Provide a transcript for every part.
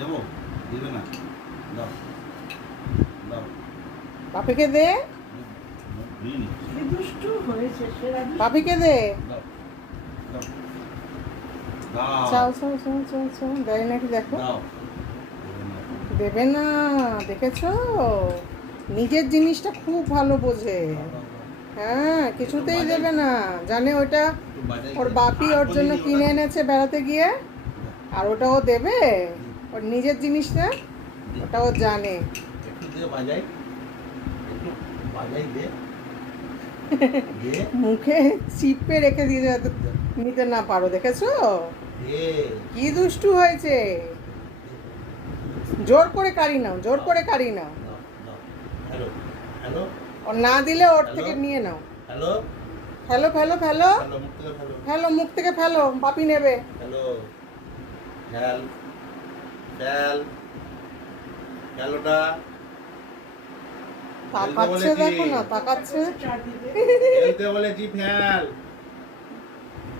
দেবো দিবে না দাও দাও বাপিকে দে, দিইনি কি দুষ্টু হয়েছে সেরা দুষ্টু। বাপিকে দে। দাও দাও দাও চাও চাও চাও চাও চাও, দেয় নাকি দেখো। দাও দেবে না, দেখেছো? নিজের জিনিসটা খুব ভালো বোঝে। হ্যাঁ, কিছুতেই দেবে না, জানে ওটা ওর বাপি ওর জন্য কিনে এনেছে বেড়াতে গিয়ে, আর ওটা ও দেবে? ওর নিজের জিনিসটা ওটা ও জানে। একটু দিয়ে বাজাই একটু বাজাই দে দে মুখে চিপে রেখে দিয়ে যাতে নিতে না পারো, দেখেছো? দে কি দুষ্টু হয়েছে। জোর করে কাড়ি নাও, জোর করে কাড়ি নাও। দাও দাও হ্যালো হ্যালো ওর না দিলে ওর হ্যালো? থেকে নিয়ে নাও। হ্যালো ফেলো ফেলো ফেলো, হ্যালো মুখ থেকে হ্যালো ফেলো মুখ থেকে ফেলো, বাপি নেবে। হ্যালো খেল খেল খেলোটা তাকাচ্ছে, দেখো না তাকাচ্ছে। চা দিতে খেলতে বলেছি ফেল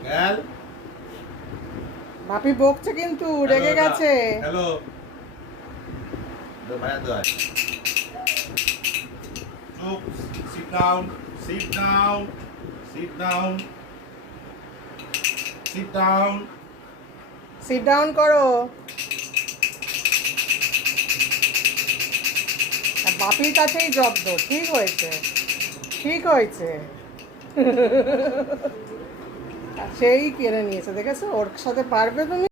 খেল বাপি বকছে কিন্তু, রেগে গেছে। হ্যালো ভাইয়া দোয়া চুপ sit down sit down sit down sit down sit down করো। আর বাপির কাছেই জব্দ। ঠিক হয়েছে, ঠিক হয়েছে। আর সেই কেড়ে নিয়েছে, দেখেছো? ওর সাথে পারবে তুমি?